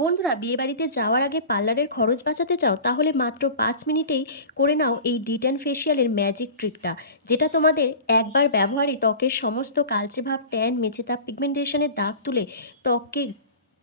বন্ধুরা, বিয়েবাড়িতে যাওয়ার আগে পার্লারের খরচ বাঁচাতে চাও? তাহলে মাত্র 5 মিনিটেই করে নাও এই ডিটেন ফেসিয়ালের ম্যাজিক ট্রিকটা, যেটা তোমাদের একবার ব্যবহারই ত্বকের সমস্ত কালচে ভাব, ট্যান, মেচেদাগ, পিগমেন্টেশনের দাগ তুলে ত্বককে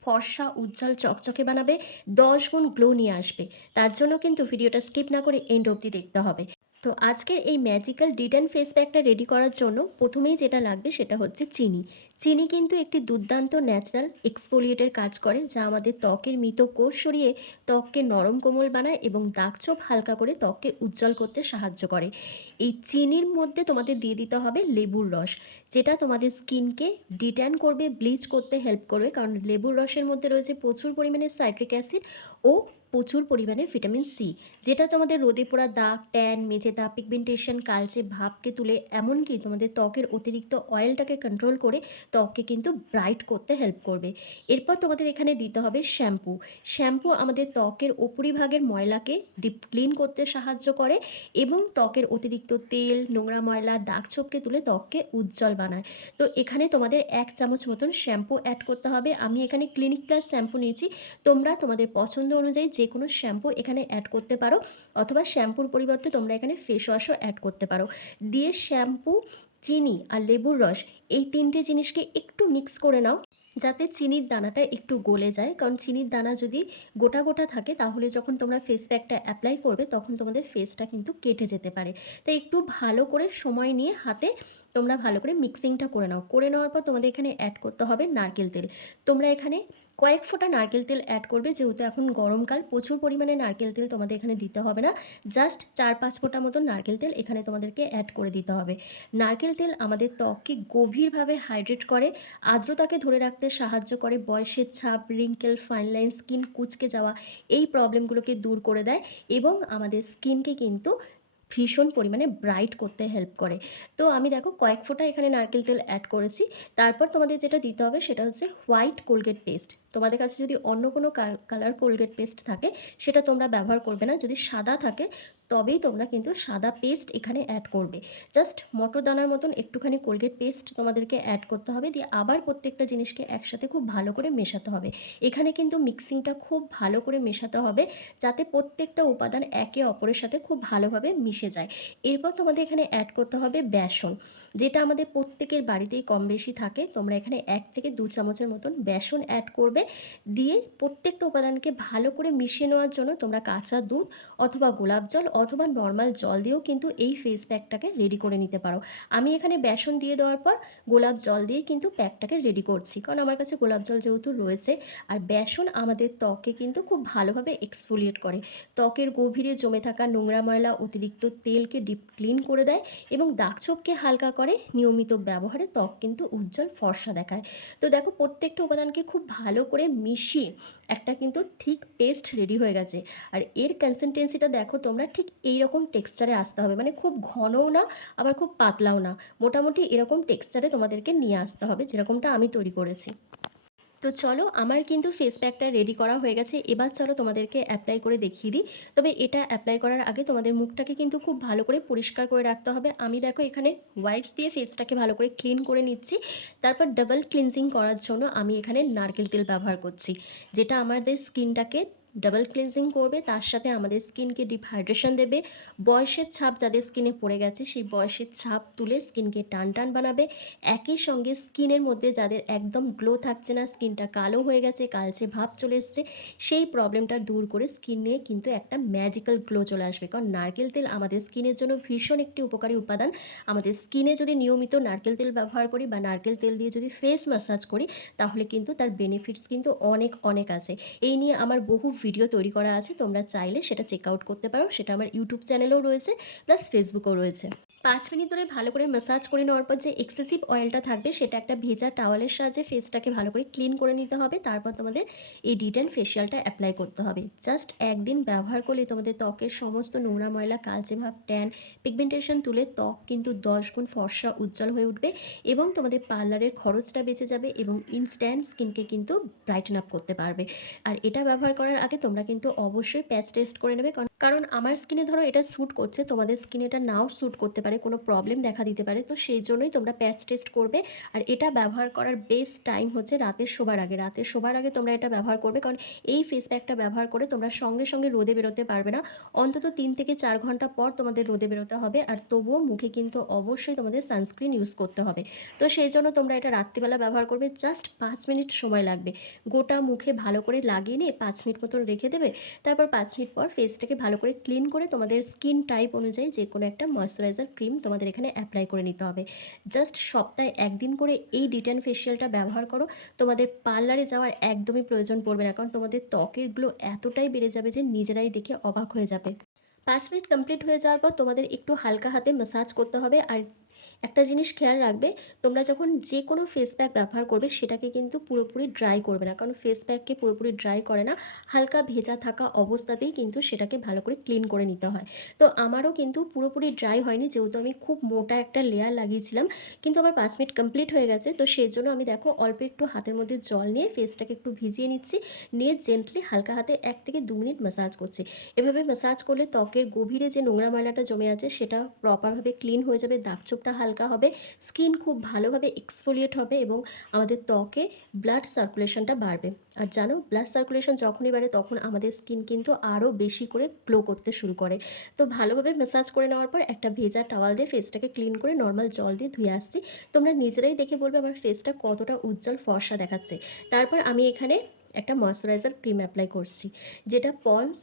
ফর্সা, উজ্জ্বল, চকচকে বানাবে। 10 গুণ গ্লো নিয়ে আসবে। তার জন্য কিন্তু ভিডিওটা স্কিপ না করে এন্ড অবধি দেখতে হবে। তো আজকের এই ম্যাজিক্যাল ডিটেন ফেস প্যাকটা রেডি করার জন্য প্রথমেই যেটা লাগবে সেটা হচ্ছে চিনি। চিনি কিন্তু একটি দুর্দান্ত ন্যাচারাল এক্সফোলিয়েটের কাজ করে, যা আমাদের ত্বকের মৃত কোষ সরিয়ে ত্বককে নরম কোমল বানায় এবং দাগছোপ হালকা করে ত্বককে উজ্জ্বল করতে সাহায্য করে। এই চিনির মধ্যে তোমাদের দিয়ে দিতে হবে লেবুর রস, যেটা তোমাদের স্কিনকে ডিট্যান করবে, ব্লিচ করতে হেল্প করবে, কারণ লেবুর রসের মধ্যে রয়েছে প্রচুর পরিমাণে সাইট্রিক অ্যাসিড ও প্রচুর পরিমাণে ভিটামিন সি, যেটা তোমাদের রোদে পোড়া দাগ, ট্যান, মেচেদা, পিগমেন্টেশন, কালচে ভাবকে তুলে, এমনকি তোমাদের ত্বকের অতিরিক্ত অয়েলটাকে কন্ট্রোল করে ত্বককে কিন্তু ব্রাইট করতে হেল্প করবে। এরপর তোমাদের এখানে দিতে হবে শ্যাম্পু। শ্যাম্পু আমাদের ত্বকের উপরিভাগের ময়লাকে ডিপ ক্লিন করতে সাহায্য করে এবং ত্বকের অতিরিক্ত তেল, নোংরা ময়লা, দাগ ছোপকে তুলে ত্বককে উজ্জ্বল বানায়। তো এখানে তোমাদের 1 চামচ মতন শ্যাম্পু অ্যাড করতে হবে। আমি এখানে ক্লিনিক প্লাস শ্যাম্পু নিয়েছি। তোমরা তোমাদের পছন্দ অনুযায়ী যে কোনো শ্যাম্পু এখানে অ্যাড করতে পারো, অথবা শ্যাম্পুর পরিবর্তে তোমরা এখানে ফেস ওয়াশও অ্যাড করতে পারো। দিয়ে শ্যাম্পু, চিনি আর লেবুর রস, এই 3টে জিনিসকে একটু মিক্স করে নাও, যাতে চিনির দানাটা একটু গলে যায়। কারণ চিনির দানা যদি গোটা গোটা থাকে, তাহলে যখন তোমরা ফেস প্যাকটা অ্যাপ্লাই করবে তখন তোমাদের ফেসটা কিন্তু কেটে যেতে পারে। তো একটু ভালো করে সময় নিয়ে হাতে তোমরা ভালো করে মিক্সিংটা করে নাও। করে নেওয়ার পর তোমাদের এখানে অ্যাড করতে হবে নারকেল তেল। তোমরা এখানে কয়েক ফোঁটা নারকেল তেল অ্যাড করবে, যেহেতু এখন গরমকাল, প্রচুর পরিমাণে নারকেল তেল তোমাদের এখানে দিতে হবে না। জাস্ট 4-5 ফোঁটা মতন নারকেল তেল এখানে তোমাদেরকে অ্যাড করে দিতে হবে। নারকেল তেল আমাদের ত্বককে গভীরভাবে হাইড্রেট করে, আর্দ্রতাকে ধরে রাখতে সাহায্য করে, বয়সের ছাপ, রিঙ্কেল, ফাইন লাইন, স্কিন কুঁচকে যাওয়া, এই প্রবলেমগুলোকে দূর করে দেয় এবং আমাদের স্কিনকে কিন্তু ভীষণ পরিমাণে ব্রাইট করতে হেল্প করে। তো আমি দেখো কয়েক ফোঁটা এখানে নারকেল তেল অ্যাড করেছি। তারপর তোমাদের যেটা দিতে হবে সেটা হচ্ছে হোয়াইট কোলগেট পেস্ট। তোমাদের কাছে যদি অন্য কোনো কালার কোলগেট পেস্ট থাকে, সেটা তোমরা ব্যবহার করবে না। যদি সাদা থাকে, তবেই তোমরা কিন্তু সাদা পেস্ট এখানে অ্যাড করবে। জাস্ট মটর দানার মতন একটুখানি কোলগেট পেস্ট তোমাদেরকে অ্যাড করতে হবে। দিয়ে আবার প্রত্যেকটা জিনিসকে একসাথে খুব ভালো করে মেশাতে হবে। এখানে কিন্তু মিক্সিংটা খুব ভালো করে মেশাতে হবে, যাতে প্রত্যেকটা উপাদান একে অপরের সাথে খুব ভালোভাবে মিশে যায়। এরপর তোমাদের এখানে অ্যাড করতে হবে বেসন, যেটা আমাদের প্রত্যেকের বাড়িতেই কম বেশি থাকে। তোমরা এখানে 1 থেকে 2 চামচের মতন বেসন অ্যাড করবে। দিয়ে প্রত্যেকটা উপাদানকে ভালো করে মিশিয়ে নেওয়ার জন্য তোমরা কাঁচা দুধ অথবা গোলাপ জল অথবা নর্মাল জল দিয়েও কিন্তু এই ফেস প্যাকটাকে রেডি করে নিতে পারো। আমি এখানে বেসন দিয়ে দেওয়ার পর গোলাপ জল দিয়ে কিন্তু প্যাকটাকে রেডি করছি, কারণ আমার কাছে গোলাপ জল যেহেতু রয়েছে। আর বেসন আমাদের ত্বককে কিন্তু খুব ভালোভাবে এক্সফোলিয়েট করে, ত্বকের গভীরে জমে থাকা নোংরা ময়লা, অতিরিক্ত তেলকে ডিপ ক্লিন করে দেয় এবং দাগছোপকে হালকা করে। নিয়মিত ব্যবহারে ত্বক কিন্তু উজ্জ্বল ফর্সা দেখায়। তো দেখো প্রত্যেকটা উপাদানকে খুব ভালো করে মিশিয়ে একটা কিন্তু থিক পেস্ট রেডি হয়ে গেছে। আর এর কনসিস্টেন্সিটা দেখো তোমরা, ঠিক এই রকম টেক্সচারে আসতে হবে, মানে খুব ঘনও না আবার খুব পাতলাও না, মোটামুটি এরকম টেক্সচারে তোমাদেরকে নিয়ে আসতে হবে, যেরকমটা আমি তৈরি করেছি। তো চলো, আমার কিন্তু ফেস প্যাকটা রেডি করা হয়ে গেছে। এবার চলো তোমাদেরকে অ্যাপ্লাই করে দেখিয়ে দিই। তবে এটা অ্যাপ্লাই করার আগে তোমাদের মুখটাকে কিন্তু খুব ভালো করে পরিষ্কার করে রাখতে হবে। আমি দেখো এখানে ওয়াইপস দিয়ে ফেসটাকে ভালো করে ক্লিন করে নিচ্ছি। তারপর ডাবল ক্লিনজিং করার জন্য আমি এখানে নারকেল তেল ব্যবহার করছি, যেটা আমাদের স্কিনটাকে ডাবল ক্লিনজিং করবে, তার সাথে আমাদের স্কিনকে ডিপ হাইড্রেশন দেবে। বয়সের ছাপ যাদের স্কিনে পড়ে গেছে, সেই বয়সের ছাপ তুলে স্কিনকে টান টান বানাবে। একই সঙ্গে স্কিনের মধ্যে যাদের একদম গ্লো থাকছে না, স্কিনটা কালো হয়ে গেছে, কালচে ভাব চলে এসছে, সেই প্রবলেমটা দূর করে স্কিনে কিন্তু একটা ম্যাজিক্যাল গ্লো চলে আসবে। কারণ নারকেল তেল আমাদের স্কিনের জন্য ভীষণ একটি উপকারী উপাদান। আমাদের স্কিনে যদি নিয়মিত নারকেল তেল ব্যবহার করি বা নারকেল তেল দিয়ে যদি ফেস ম্যাসাজ করি, তাহলে কিন্তু তার বেনিফিটস কিন্তু অনেক অনেক আছে। এই নিয়ে আমার বহু ভিডিও তৈরি করা আছে, তোমরা চাইলে সেটা চেক আউট করতে পারো। সেটা আমার ইউটিউব চ্যানেলেও রয়েছে, প্লাস ফেসবুকেও রয়েছে। 5 মিনিট ধরে ভালো করে ম্যাসাজ করে নেওয়ার পর যে এক্সেসিভ অয়েলটা থাকবে, সেটা একটা ভেজা টাওয়ালের সাহায্যে ফেসটাকে ভালো করে ক্লিন করে নিতে হবে। তারপর তোমাদের এই ডিটেন ফেশিয়ালটা অ্যাপ্লাই করতে হবে। জাস্ট একদিন ব্যবহার করলে তোমাদের ত্বকের সমস্ত নোংরা ময়লা, কালচে ভাব, ট্যান, পিগমেন্টেশন তুলে ত্বক কিন্তু 10 গুণ ফর্সা, উজ্জ্বল হয়ে উঠবে এবং তোমাদের পার্লারের খরচটা বেঁচে যাবে এবং ইনস্ট্যান্ট স্কিনকে কিন্তু ব্রাইটেন আপ করতে পারবে। আর এটা ব্যবহার করার আগে তোমরা কিন্তু অবশ্যই প্যাচ টেস্ট করে নেবে, কারণ আমার স্কিনে ধরো এটা স্যুট করছে, তোমাদের স্কিনে এটা নাও স্যুট করতে পারে, কোনো প্রবলেম দেখা দিতে পারে। তো সেই জন্যই তোমরা প্যাচ টেস্ট করবে। আর এটা ব্যবহার করার বেস্ট টাইম হচ্ছে রাতে শোবার আগে। রাতে শোবার আগে তোমরা এটা ব্যবহার করবে, কারণ এই ফেস প্যাকটা ব্যবহার করে তোমরা সঙ্গে সঙ্গে রোদে বেরোতে পারবে না। অন্তত 3 থেকে 4 ঘন্টা পর তোমাদের রোদে বেরোতে হবে। আর তবুও মুখে কিন্তু অবশ্যই তোমাদের সানস্ক্রিন ইউজ করতে হবে। তো সেই জন্য তোমরা এটা রাত্রিবেলা ব্যবহার করবে। জাস্ট 5 মিনিট সময় লাগবে। গোটা মুখে ভালো করে লাগিয়ে নিয়ে 5 মিনিট মতন রেখে দেবে। তারপর 5 মিনিট পর ফেসটাকে ভালো করে ক্লিন করে তোমাদের স্কিন টাইপ অনুযায়ী যে কোনো একটা ময়শ্চারাইজার ক্রিম তোমাদের এখানে অ্যাপ্লাই করে নিতে হবে। জাস্ট সপ্তাহে 1 দিন করে এই ডিটেন ফেসিয়ালটা ব্যবহার করো। তোমাদের পার্লারে যাওয়ার একদমই প্রয়োজন পড়বে না, কারণ তোমাদের ত্বকের গ্লো এতটাই বেড়ে যাবে যে নিজেরাই দেখে অবাক হয়ে যাবে। 5 মিনিট কমপ্লিট হয়ে যাওয়ার পর তোমাদের একটু হালকা হাতে ম্যাসাজ করতে হবে। আর একটা জিনিস খেয়াল রাখবে, তোমরা যখন যে কোনো ফেস প্যাক ব্যবহার করবে সেটাকে কিন্তু পুরোপুরি ড্রাই করবে না, কারণ ফেস প্যাককে পুরোপুরি ড্রাই করে না। হালকা ভেজা থাকা অবস্থাতেই কিন্তু সেটাকে ভালো করে ক্লিন করে নিতে হয়। তো আমারও কিন্তু পুরোপুরি ড্রাই হয়নি, যেহেতু আমি খুব মোটা একটা লেয়ার লাগিয়েছিলাম। কিন্তু আমার 5 মিনিট কমপ্লিট হয়ে গেছে। তো সেই জন্য আমি দেখো অল্প একটু হাতের মধ্যে জল নিয়ে ফেসটাকে একটু ভিজিয়ে নিচ্ছি। নিয়ে জেন্টলি হালকা হাতে 1 থেকে 2 মিনিট ম্যাসাজ করছি। এভাবে ম্যাসাজ করলে ত্বকের গভীরে যে নোংরা ময়লাটা জমে আছে সেটা প্রপারভাবে ক্লিন হয়ে যাবে, দাগছোপটা হালকা হবে, স্কিন খুব ভালোভাবে এক্সফোলিয়েট হবে এবং আমাদের ত্বকে ব্লাড সার্কুলেশনটা বাড়বে। আর জানো, ব্লাড সার্কুলেশন যখনই বাড়ে তখন আমাদের স্কিন কিন্তু আরও বেশি করে গ্লো করতে শুরু করে। তো ভালোভাবে ম্যাসাজ করে নেওয়ার পর একটা ভেজা টাওয়াল দিয়ে ফেসটাকে ক্লিন করে নর্মাল জল দিয়ে ধুয়ে আসছি। তোমরা নিজেরাই দেখে বলবে আমার ফেসটা কতটা উজ্জ্বল ফর্সা দেখাচ্ছে। তারপর আমি এখানে একটা ময়শ্চারাইজার ক্রিম অ্যাপ্লাই করছি, যেটা পন্ডস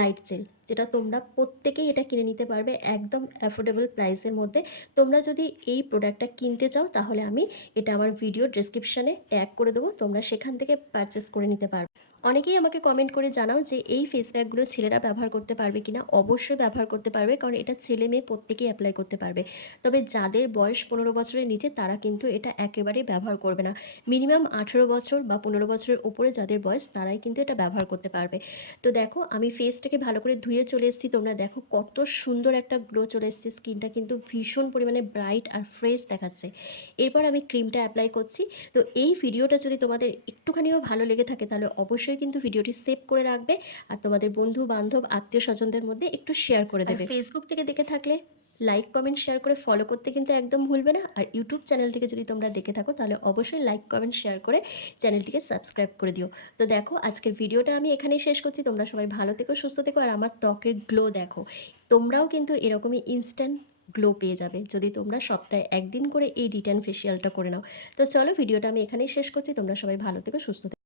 লাইট জেল, যেটা তোমরা প্রত্যেকেই এটা কিনে নিতে পারবে একদম অ্যাফোর্ডেবল প্রাইসের মধ্যে। তোমরা যদি এই প্রোডাক্টটা কিনতে চাও তাহলে আমি এটা আমার ভিডিও ডেসক্রিপশানে ট্যাগ করে দেবো, তোমরা সেখান থেকে পারচেস করে নিতে পারবে। অনেকেই আমাকে কমেন্ট করে জানাও যে এই ফেস প্যাকগুলো ছেলেরা ব্যবহার করতে পারবে কিনা। অবশ্যই ব্যবহার করতে পারবে, কারণ এটা ছেলে মেয়ে প্রত্যেকেই অ্যাপ্লাই করতে পারবে। তবে যাদের বয়স 15 বছরের নিচে তারা কিন্তু এটা একেবারেই ব্যবহার করবে না। মিনিমাম 18 বছর বা 15 বছরের ওপরে যাদের বয়স তারাই কিন্তু এটা ব্যবহার করতে পারবে। তো দেখো আমি ফেসটাকে ভালো করে ধুয়ে চলে এসেছি। তোমরা দেখো কত সুন্দর একটা গ্লো চলে এসেছে, স্কিনটা কিন্তু ভীষণ পরিমাণে ব্রাইট আর ফ্রেশ দেখাচ্ছে। এরপর আমি ক্রিমটা অ্যাপ্লাই করছি। তো এই ভিডিওটা যদি তোমাদের একটুখানিও ভালো লেগে থাকে তাহলে অবশ্যই কিন্তু ভিডিওটি সেভ করে রাখবে। আর তোমাদের বন্ধু বান্ধব আত্মীয় স্বজনদের মধ্যে একটু শেয়ার করে দেবে। ফেসবুক থেকে দেখে থাকলে লাইক কমেন্ট শেয়ার করে ফলো করতে কিন্তু একদম ভুলবে না। আর ইউটিউব চ্যানেল থেকে যদি তোমরা দেখে থাকো তাহলে অবশ্যই লাইক কমেন্ট শেয়ার করে চ্যানেলটিকে সাবস্ক্রাইব করে দিও। তো দেখো আজকের ভিডিওটা আমি এখানেই শেষ করছি। তোমরা সবাই ভালো থেকো, সুস্থ থেকো। আর আমার ত্বকের গ্লো দেখো, তোমরাও কিন্তু এরকমই ইনস্ট্যান্ট গ্লো পেয়ে যাবে যদি তোমরা সপ্তাহে 1 দিন করে এই ডিট্যান ফেসিয়ালটা করে নাও। তো চলো ভিডিওটা আমি এখানেই শেষ করছি। তোমরা সবাই ভালো থেকো, সুস্থ থেকো।